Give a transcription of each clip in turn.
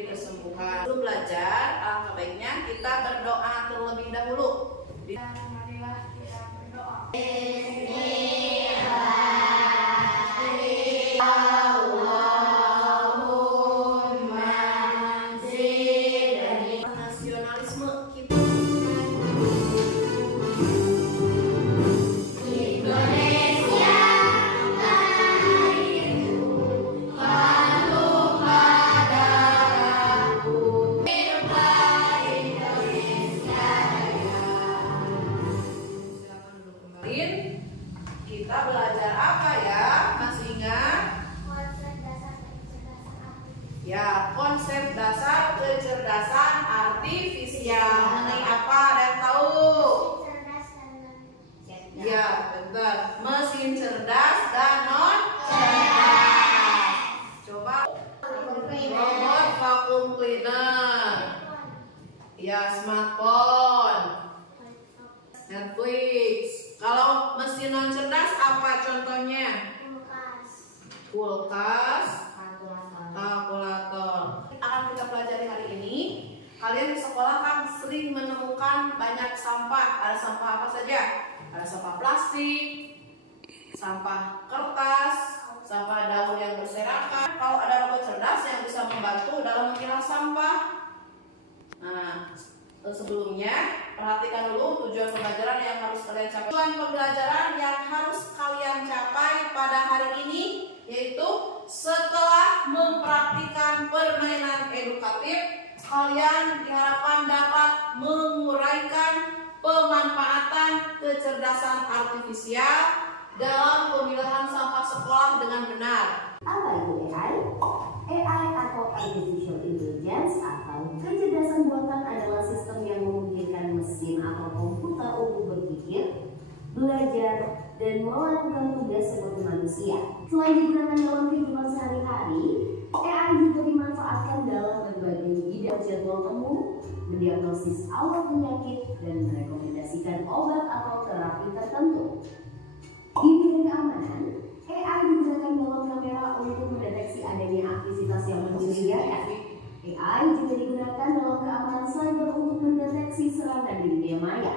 diberi kesembuhan. Sebelum belajar, alangkah baiknya kita berdoa terlebih dahulu. Marilah kita berdoa. Nasionalisme kita. Kita belajar apa ya? Masih ingat? Ya, konsep dasar kecerdasan artifisial. Mengenai apa? Ada yang tahu? Ya, betul. Mesin cerdas dan non cerdas. Coba robot vacuum cleaner. Ya, smartphone, Netflix. Kalau mesin non cerdas apa contohnya? Kulkas, kalkulator. Akan kita pelajari hari ini. Kalian di sekolah kan sering menemukan banyak sampah. Ada sampah apa saja? Ada sampah plastik, sampah kertas, sampah daun yang berserakan. Kalau ada robot cerdas yang bisa membantu dalam memilah sampah. Nah, sebelumnya perhatikan dulu tujuan pembelajaran yang harus kalian capai. Tujuan pembelajaran yang harus kalian capai pada hari ini yaitu setelah mempraktikkan permainan edukatif, kalian diharapkan dapat menguraikan pemanfaatan kecerdasan artifisial dalam pemilahan sampah sekolah dengan benar. Apa itu AI? AI atau Artificial Intelligence atau kecerdasan buatan adalah sistem yang memungkinkan mesin atau komputer untuk berpikir, belajar, dan melakukan tugas seperti manusia. Selain digunakan dalam kehidupan sehari-hari, AI juga dimanfaatkan dalam berbagai bidang jadwal temu, mendiagnosis awal penyakit, dan merekomendasikan obat atau terapi tertentu. Di bidang keamanan, AI digunakan dalam kamera untuk mendeteksi adanya aktivitas yang mencurigakan. AI juga digunakan dalam keamanan cyber untuk mendeteksi serangan di dunia maya.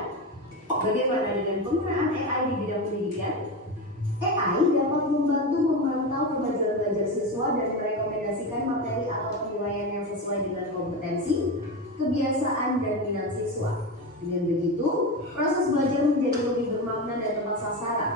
Bagaimana dengan penggunaan AI di bidang pendidikan? AI dapat membantu memantau pembelajaran belajar siswa dan merekomendasikan materi atau penilaian yang sesuai dengan kompetensi, kebiasaan, dan minat siswa. Dengan begitu, proses belajar menjadi lebih bermakna dan tepat sasaran.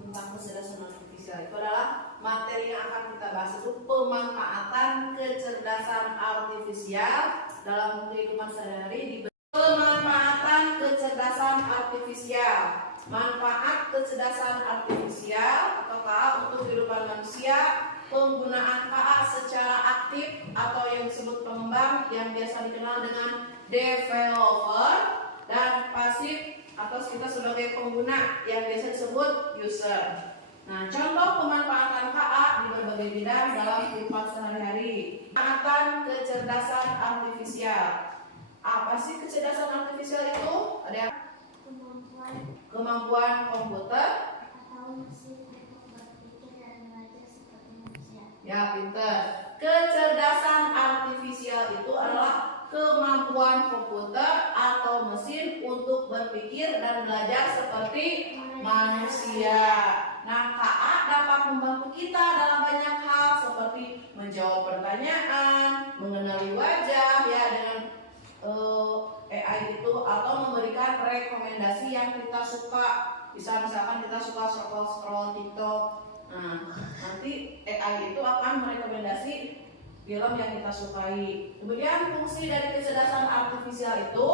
Tentang kecerdasan artifisial itu adalah materi yang akan kita bahas, itu pemanfaatan kecerdasan artifisial dalam kehidupan sehari-hari. Pemanfaatan kecerdasan artifisial. Manfaat kecerdasan artifisial atau untuk kehidupan manusia, penggunaan KA secara aktif atau yang disebut pengembang yang biasa dikenal dengan developer, dan pasif atau kita sebagai pengguna yang biasa disebut user. Nah, contoh pemanfaatan KA di berbagai bidang dalam kehidupan sehari-hari. Pemanfaatan kecerdasan artifisial. Apa sih kecerdasan artifisial itu? Ada yang kemampuan komputer Atau mesin untuk berpikir dan belajar seperti manusia. ya, pinter. Kecerdasan artifisial itu adalah kemampuan komputer atau mesin untuk berpikir dan belajar seperti manusia. Nah, KA dapat membantu kita dalam banyak hal seperti menjawab pertanyaan, mengenali wajah ya dengan AI itu, atau memberikan rekomendasi yang kita suka. Misalkan kita suka scroll TikTok. Nah, nanti AI itu akan merekomendasi film yang kita sukai. Kemudian fungsi dari kecerdasan artifisial itu,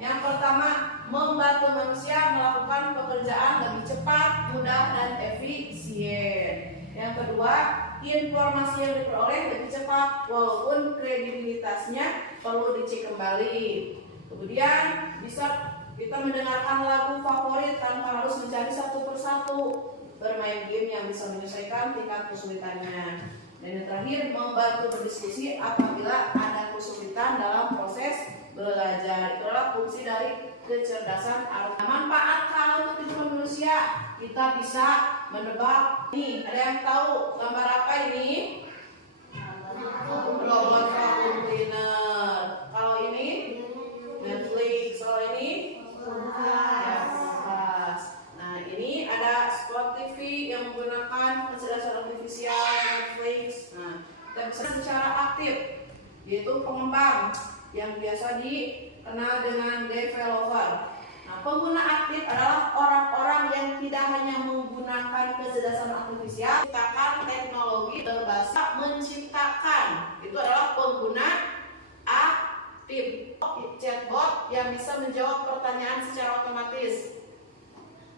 yang pertama, membantu manusia melakukan pekerjaan lebih cepat, mudah, dan efisien. Yang kedua, informasi yang diperoleh lebih cepat walaupun kredibilitasnya perlu dicek kembali. Kemudian bisa kita mendengarkan lagu favorit tanpa harus mencari satu persatu, bermain game yang bisa menyesuaikan tingkat kesulitannya. Dan yang terakhir, membantu berdiskusi apabila ada kesulitan dalam proses belajar. Itulah fungsi dari kecerdasan artifisial. Manfaat kalau untuk kehidupan manusia, kita bisa menebak. Nih, ada yang tahu gambar apa ini? Robot vacuum cleaner. aktif, yaitu pengembang yang biasa dikenal dengan developer. Nah, pengguna aktif adalah orang-orang yang tidak hanya menggunakan kecerdasan artifisial, menciptakan teknologi berbasis menciptakan. Itu adalah pengguna aktif. Chatbot yang bisa menjawab pertanyaan secara otomatis.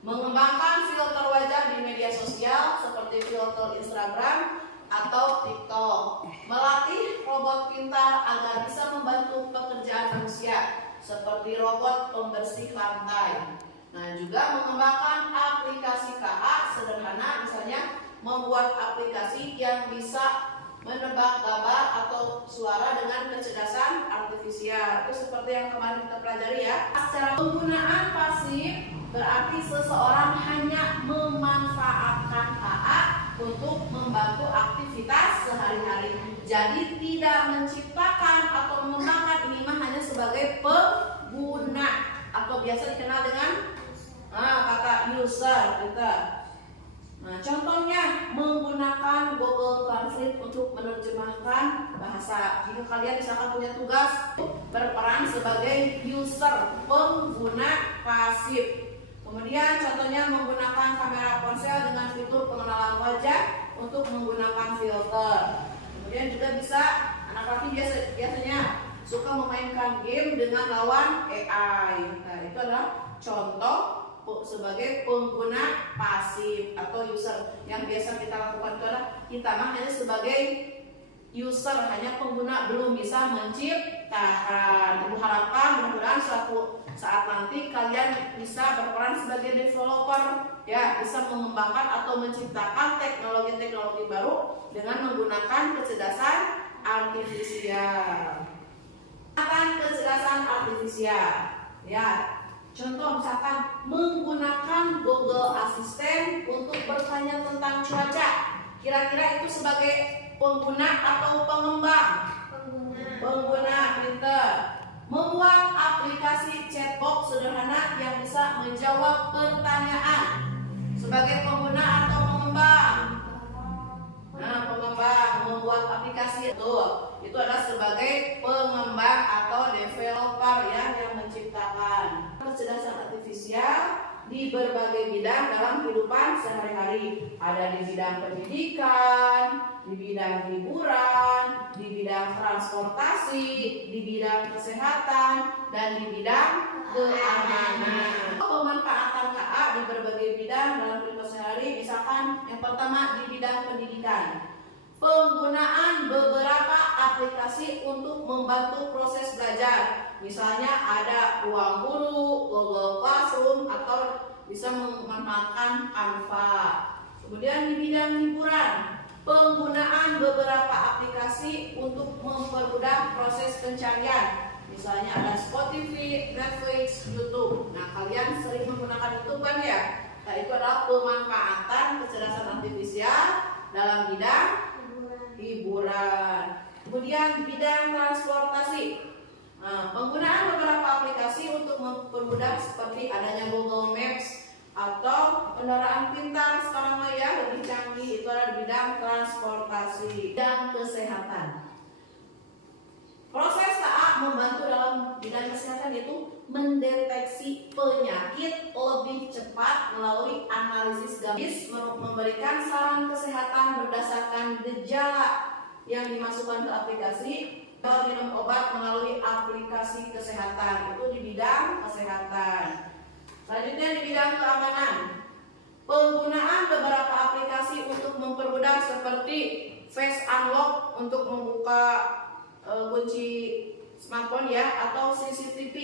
Mengembangkan filter wajah di media sosial seperti filter Instagram atau TikTok. Melatih robot pintar agar bisa membantu pekerjaan manusia seperti robot pembersih lantai. Nah, juga mengembangkan aplikasi KA sederhana, misalnya membuat aplikasi yang bisa menebak gambar atau suara dengan kecerdasan artifisial. Itu seperti yang kemarin kita pelajari ya. Secara penggunaan pasif berarti seseorang hanya memanfaatkan KA untuk membantu aktivitas sehari-hari. Jadi tidak menciptakan atau mengembangkan, ini mah hanya sebagai pengguna atau biasa dikenal dengan kata user gitu. Nah, contohnya menggunakan Google Translate untuk menerjemahkan bahasa. Jika kalian misalkan punya tugas berperan sebagai user, pengguna pasif. Kemudian contohnya menggunakan kamera ponsel dengan fitur pengenalan wajah untuk menggunakan filter. Kemudian juga bisa anak laki biasanya suka memainkan game dengan lawan AI. Nah, itu adalah contoh sebagai pengguna pasif atau user. Yang biasa kita lakukan itu adalah kita mah hanya sebagai user, hanya pengguna, belum bisa menciptakan. Ibu harapkan mudah-mudahan suatu saat nanti kalian bisa berperan sebagai developer, ya, bisa mengembangkan atau menciptakan teknologi-teknologi baru dengan menggunakan kecerdasan artifisial. Kecerdasan artifisial, ya. Contoh misalkan menggunakan Google Assistant untuk bertanya tentang cuaca. Kira-kira itu sebagai pengguna atau pengembang? Pengguna pinter. Membuat aplikasi chatbot sederhana yang bisa menjawab pertanyaan. Sebagai pengguna atau pengembang? Nah, pengembang membuat aplikasi itu adalah sebagai pengembang atau developer ya, yang menciptakan. Kecerdasan artifisial di berbagai bidang dalam kehidupan sehari-hari. Ada di bidang pendidikan, di bidang hiburan, di bidang transportasi, di bidang kesehatan, dan di bidang keamanan. Pemanfaatan KA di berbagai bidang dalam kehidupan sehari-hari, misalkan yang pertama di bidang pendidikan. Penggunaan beberapa aplikasi untuk membantu proses belajar. Misalnya ada Ruang Guru, Google Classroom, atau bisa memanfaatkan Canva. Kemudian di bidang hiburan, penggunaan beberapa aplikasi untuk mempermudah proses pencarian. Misalnya ada Spotify, Netflix, YouTube. Nah, kalian sering menggunakan YouTube kan ya? Nah, itu adalah pemanfaatan kecerdasan artifisial dalam bidang hiburan. Kemudian bidang transportasi. Nah, penggunaan beberapa aplikasi untuk mempermudah seperti adanya Google Maps atau kendaraan pintar sekarang ya lebih canggih, itu adalah bidang transportasi. Bidang kesehatan. Proses KA membantu dalam bidang kesehatan yaitu mendeteksi penyakit lebih cepat melalui analisis gambar, memberikan saran kesehatan berdasarkan gejala yang dimasukkan ke aplikasi, minum obat melalui aplikasi kesehatan. Itu di bidang kesehatan. Selanjutnya di bidang keamanan. Penggunaan beberapa aplikasi untuk mempermudah seperti face unlock untuk membuka kunci smartphone ya, atau CCTV.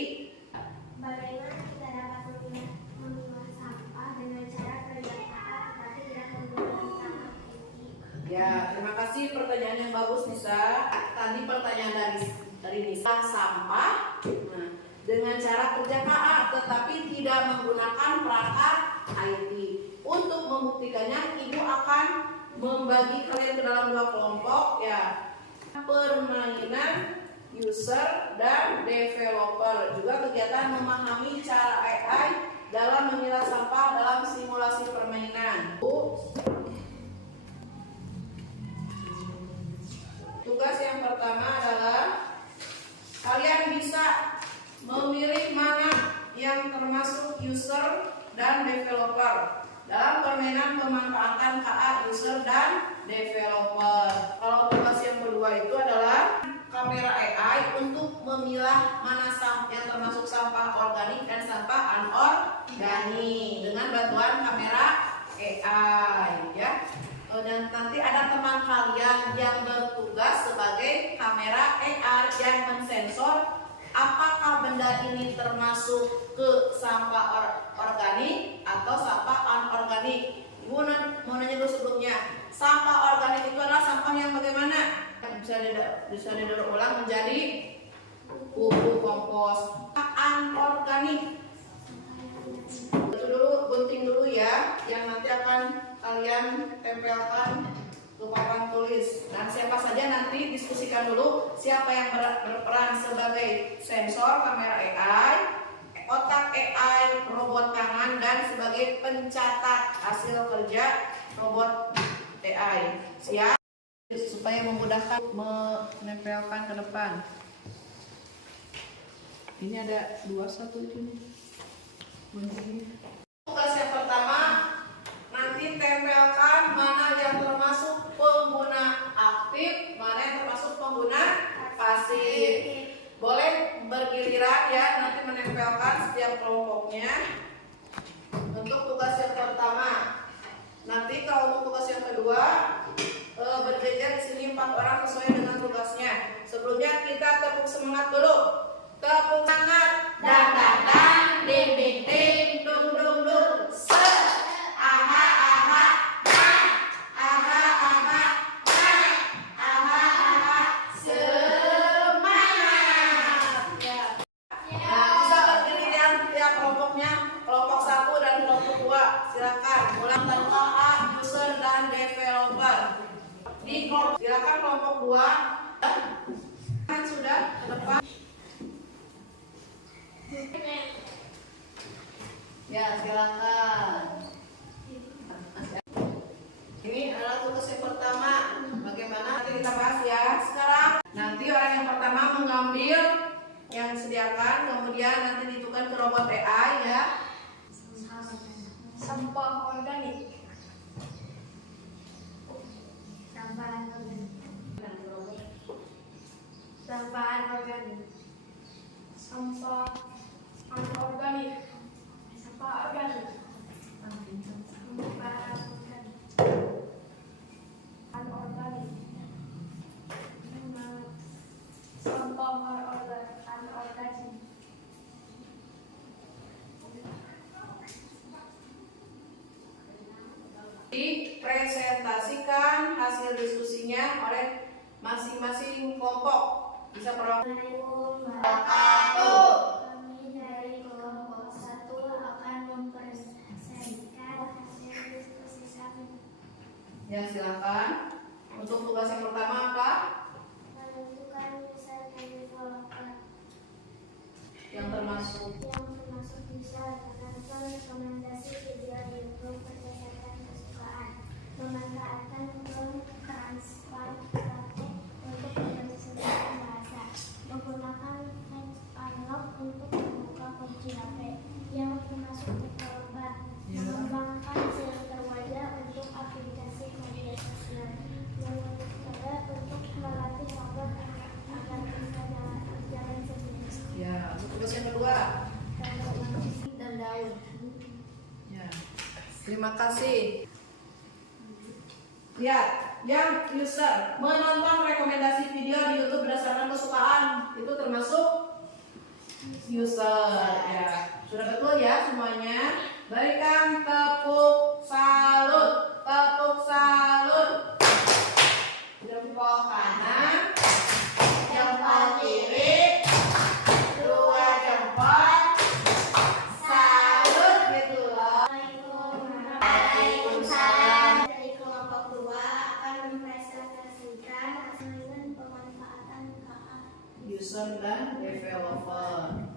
Bagaimana kita dapat memilah sampah dengan cara kerja KA tetapi tidak menggunakan aktif? Ya, terima kasih pertanyaan yang bagus Nisa. Tadi pertanyaan dari Nisa sampah. Nah, dengan cara kerja KA tetapi tidak menggunakan perangkat IT. Untuk membuktikannya, Ibu akan membagi kalian ke dalam dua kelompok ya. Permainan user dan developer. Juga kegiatan memahami cara AI dalam memilah sampah dalam simulasi permainan. Untuk tugas yang pertama adalah kalian bisa memilih mana yang termasuk user dan developer dalam permainan pemanfaatan KA user dan developer. Kalau tugas yang kedua itu adalah kamera AI untuk memilah mana yang termasuk sampah organik dan sampah anorganik dengan bantuan kamera AI ya. Dan nanti ada teman kalian yang bertugas sebagai kamera AI yang mensensor apakah benda ini termasuk ke sampah organik atau sampah anorganik. Ibu mau nanya dulu sebelumnya, sampah organik itu adalah sampah yang bagaimana? Bisa didaur ulang menjadi pupuk kompos. Anorganik itu dulu, gunting dulu ya, yang nanti akan kalian tempelkan ke papan tulis. Dan siapa saja nanti diskusikan dulu siapa yang berperan sebagai sensor kamera AI, otak AI, robot tangan, dan sebagai pencatat hasil kerja robot AI. Siap? Supaya memudahkan menempelkan ke depan. Ini ada 21 ini. Tugas yang pertama, nanti tempelkan mana yang termasuk pengguna aktif, mana yang termasuk pengguna pasif. Boleh bergiliran ya, nanti menempelkan setiap kelompoknya. Untuk tugas yang pertama, nanti kalau untuk tugas yang kedua berjejer di sini 4 orang sesuai dengan tugasnya. Sebelumnya kita tepuk semangat dulu. Tepuk semangat. Dan datang ding ding ding dung dung dung se aha aha na aha aha na aha aha semangat ya. Nah, bisa bergiliran tiap kelompoknya, kelompok 1 dan kelompok 2. Silakan ulang tanpa A, user dan developer. Di kelompok, silakan kelompok 2 kan sudah ke depan. Ya, silakan. Ini adalah tugas yang pertama. Bagaimana nanti kita bahas ya. Sekarang nanti orang yang pertama mengambil yang disediakan, kemudian nanti ditukar ke robot AI ya. Sampah organik. Sampah organik. Sampah organik. Sampah anorganik. Sampah organik. Sampah anorganik. Sampah anorganik. Dipresentasikan hasil diskusinya oleh masing-masing kelompok. Bisa Assalamualaikum wabarakatuh. Kami dari kelompok 1 akan mempresentasikan hasil diskusi kami. Ya, silakan. Untuk tugas yang pertama apa? Menentukan user dan developer Yang termasuk user menonton rekomendasi video YouTube berdasarkan kesukaan, memanfaatkan prompt transfer praktek untuk menerjemahkan bahasa, menggunakan text unlock untuk membuka kunci HP. Yang termasuk developer mengembangkan filter wajah untuk aplikasi media sosial, yang ketiga untuk melatih robot agar bisa jalan sendiri. ya. Untuk tugas yang kedua. Dan daun. Ya. Terima kasih. Lihat, yang user menonton rekomendasi video di YouTube berdasarkan kesukaan itu termasuk user. Ya, sudah betul ya semuanya. Berikan tepuk salut, tepuk salut. Jempol kanan, jempol kiri, 2 jempol. Salut gitu loh. Waalaikumsalam. Dari kelompok 2 akan mempresentasikan hasil pemanfaatan KA. User dan developer.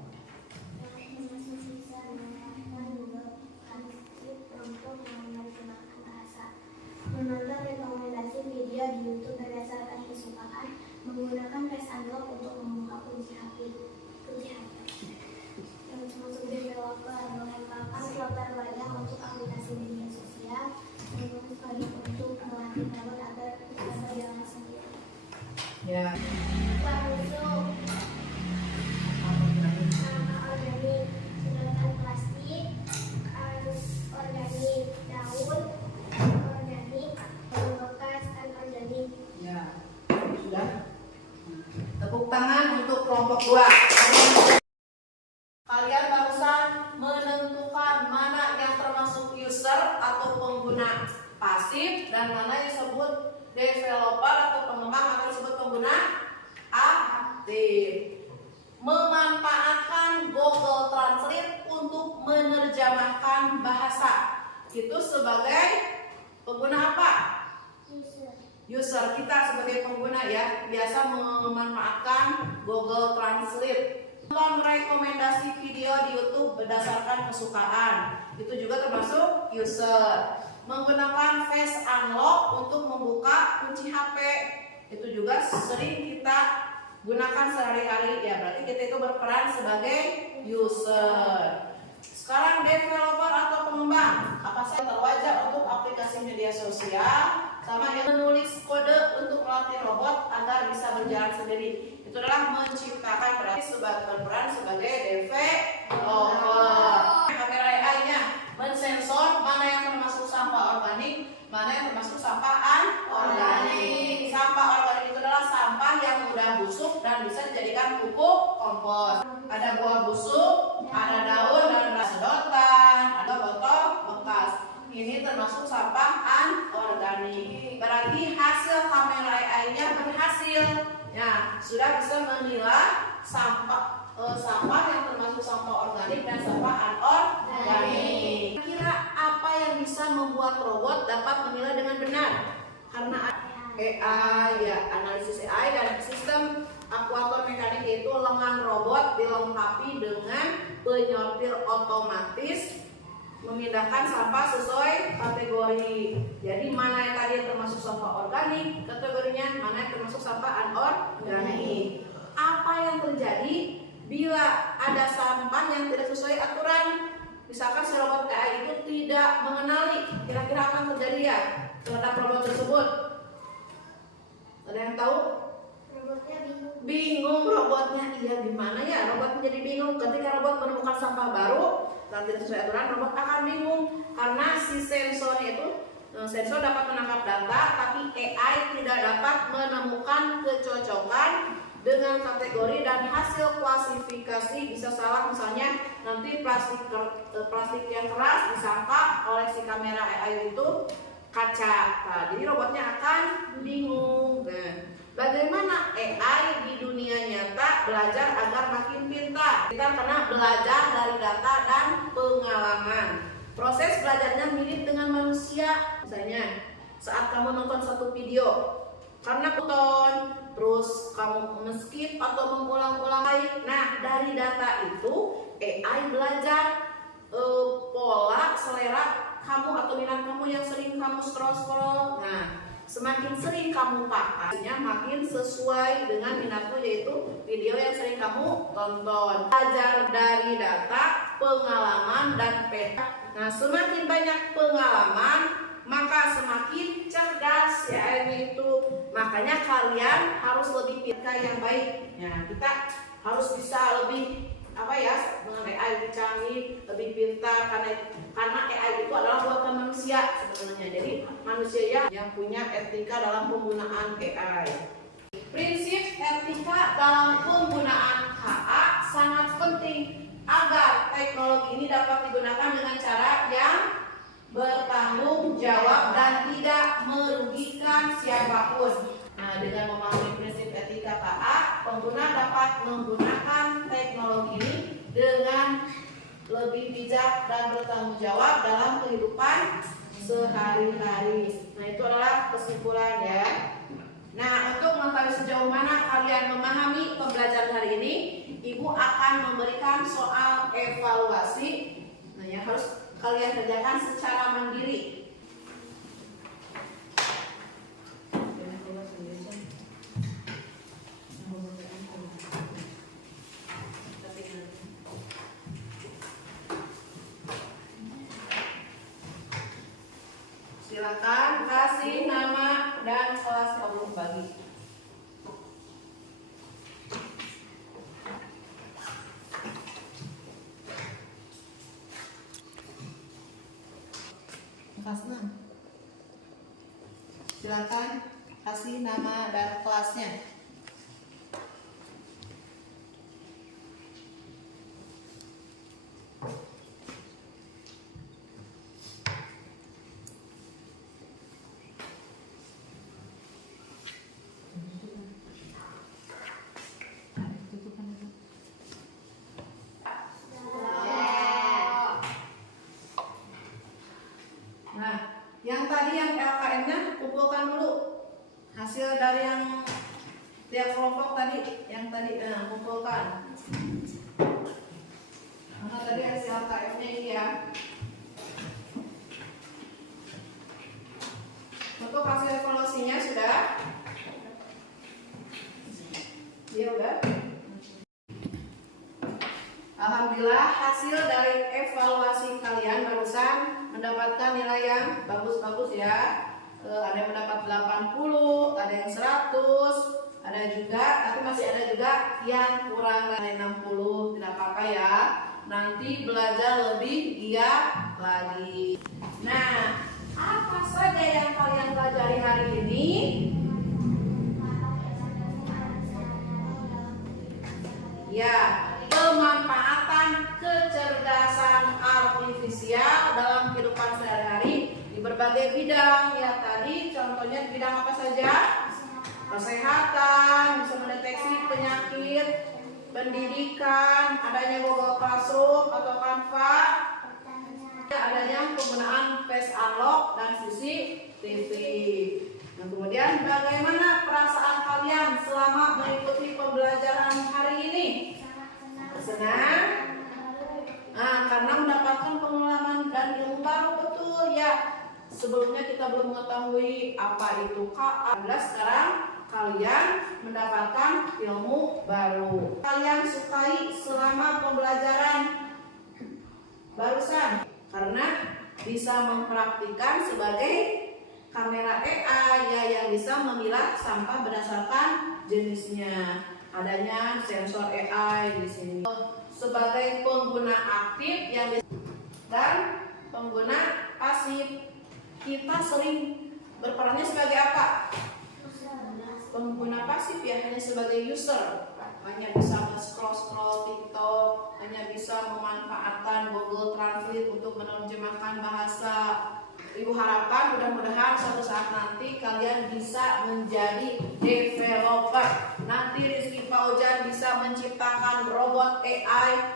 Masing-masing bisa menambahkan Google Translate untuk menerjemahkan bahasa. Menonton rekomendasi video di YouTube berdasarkan kesukaan, menggunakan face unlock untuk membuka kunci HP. Yang untuk developer mengembangkan filter wajah untuk aplikasi media sosial, menulis kode untuk melatih robot agar bisa berjalan sendiri. Ya. Parusuk, sampah organik, sedotan plastik, arus organik, daun organik, bekas anorganik. Ya. Sudah. Tepuk tangan untuk kelompok 2. Kalian barusan menentukan mana yang termasuk user atau pengguna pasif dan mana yang disebut developer atau pengembang atau disebut pengguna aktif. Memanfaatkan Google Translate untuk menerjemahkan bahasa. Itu sebagai pengguna apa? User. Kita sebagai pengguna ya biasa memanfaatkan Google Translate. Nonton rekomendasi video di YouTube berdasarkan kesukaan, itu juga termasuk user. Menggunakan face unlock untuk membuka kunci HP, itu juga sering kita gunakan sehari-hari ya, berarti kita itu berperan sebagai user. Sekarang developer atau pengembang, apa saja terwajar untuk aplikasi media sosial, sama yang menulis kode untuk melatih robot agar bisa berjalan sendiri. Itu adalah menciptakan, berarti berperan sebagai developer. Kamera AI-nya mensensor mana yang termasuk sampah organik, mana yang termasuk sampah anorganik. Sampah organik itu adalah sampah yang mudah busuk dan bisa dijadikan pupuk kompos. Ada buah busuk, ada daun dan sedotan, ada botol bekas. Ini termasuk sampah anorganik. Berarti hasil kamera AI-nya berhasil. Ya, sudah bisa memilah sampah yang termasuk sampah organik dan sampah anorganik. Kira apa yang bisa membuat robot dapat memilah dengan benar? Karena AI ya, analisis AI dan sistem aktuator mekanik, yaitu lengan robot dilengkapi dengan penyortir otomatis memindahkan sampah sesuai kategori. Jadi mana yang tadi yang termasuk sampah organik kategorinya, mana yang termasuk sampah anorganik. Apa yang terjadi bila ada sampah yang tidak sesuai aturan? Misalkan si robot AI itu tidak mengenali, kira-kira apa yang terjadi ya terhadap robot tersebut? Ada yang tahu? Robotnya Bingung robotnya. Iya, gimana ya robot menjadi bingung ketika robot menemukan sampah baru dan tidak sesuai aturan? Robot akan bingung karena si sensornya itu, sensor dapat menangkap data tapi AI tidak dapat menemukan kecocokan dengan kategori dan hasil klasifikasi bisa salah. Misalnya nanti plastik yang keras disangka oleh si kamera AI itu kaca. Nah, jadi robotnya akan bingung. Bagaimana AI di dunia nyata belajar agar makin pintar? Kita karena belajar dari data dan pengalaman. Proses belajarnya mirip dengan manusia. Misalnya saat kamu nonton satu video, karena nonton terus kamu men-skip atau mengulang-ulang lagi. Nah, dari data itu AI belajar pola selera kamu atau minat kamu yang sering kamu scroll. Nah, semakin sering kamu pakainya, makin sesuai dengan minatmu, yaitu video yang sering kamu tonton. Belajar dari data, pengalaman, dan peta. Nah, semakin banyak pengalaman, maka semakin cerdas ya itu. Makanya kalian harus lebih pintar yang baik. Nah, kita harus bisa lebih dengan AI lebih canggih, lebih pintar, karena AI itu adalah buatan manusia sebenarnya. Jadi manusia yang punya etika dalam penggunaan AI. Prinsip etika dalam penggunaan KA sangat penting agar teknologi ini dapat digunakan dengan cara yang bertanggung jawab dan tidak merugikan siapapun. Nah, dengan memahami prinsip etika KA, pengguna dapat menggunakan teknologi ini dengan lebih bijak dan bertanggung jawab dalam kehidupan sehari-hari. Nah, itu adalah kesimpulan ya. Nah, untuk mengetahui sejauh mana kalian memahami pembelajaran hari ini, Ibu akan memberikan soal evaluasi. Nah, yang harus kalian kerjakan secara mandiri. Silakan kasih nama dan kelas kamu bagi. Kelas 6. Silakan kasih nama dan kelasnya. Nah, yang tadi yang LKM-nya kumpulkan dulu hasil dari yang tiap kelompok tadi, yang tadi kumpulkan. Karena tadi hasil LKM-nya ini ya. Untuk hasil evaluasinya sudah? Iya udah. Alhamdulillah hasil dari evaluasi kalian barusan mendapatkan nilai yang bagus-bagus ya. Ada yang mendapat 80, ada yang 100, ada juga, tapi masih ada juga yang kurang dari 60. Tidak apa-apa ya. Nanti belajar lebih giat lagi. Nah, apa saja yang kalian pelajari hari ini? Ya, pemanfaatan kecerdasan artifisial dalam kehidupan sehari-hari di berbagai bidang. Ya, tadi contohnya di bidang apa saja? Kesehatan, bisa mendeteksi penyakit, pendidikan, adanya Google Classroom atau Canva, adanya penggunaan face unlock dan CCTV. Nah, kemudian bagaimana perasaan kalian selama mengikuti pembelajaran hari ini? Senang? Nah, karena mendapatkan pengalaman dan ilmu baru, betul ya. Sebelumnya kita belum mengetahui apa itu KA. Sekarang kalian mendapatkan ilmu baru. Kalian sukai selama pembelajaran barusan karena bisa mempraktikkan sebagai kamera AI ya, yang bisa memilah sampah berdasarkan jenisnya. Adanya sensor AI di sini. Sebagai pengguna aktif yang dan pengguna pasif, kita sering berperannya sebagai apa? Pengguna pasif ya, hanya sebagai user, hanya bisa scroll TikTok, hanya bisa memanfaatkan Google Translate untuk menerjemahkan bahasa. Ibu harapkan mudah-mudahan suatu saat nanti kalian bisa menjadi developer. Nanti Rizky Fauzan bisa menciptakan robot AI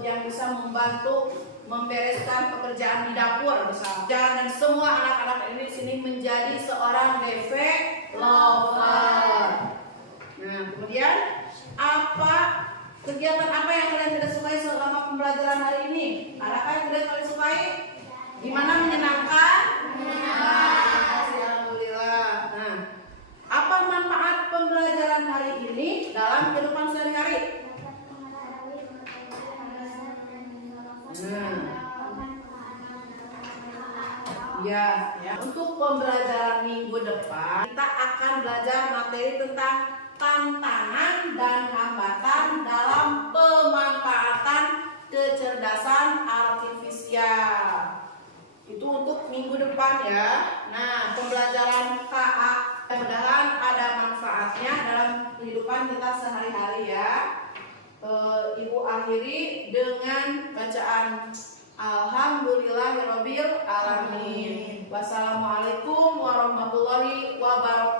yang bisa membantu membereskan pekerjaan di dapur misalnya. Dan semua anak-anak ini di sini menjadi seorang developer. Nah, kemudian kegiatan apa yang kalian tidak sukai selama pembelajaran hari ini? Adakah yang tidak kalian sukai? Gimana, menyenangkan? Alhamdulillah. Nah, apa manfaat pembelajaran hari ini dalam kehidupan sehari-hari? Ya, untuk pembelajaran minggu depan kita akan belajar materi tentang tantangan dan hambatan dalam pemanfaatan kecerdasan artifisial. Itu untuk minggu depan ya. Nah, pembelajaran KA mudah-mudahan ada manfaatnya dalam kehidupan kita sehari-hari ya. Ibu akhiri dengan bacaan Alhamdulillahirabbil alamin. Wassalamualaikum warahmatullahi wabarakatuh.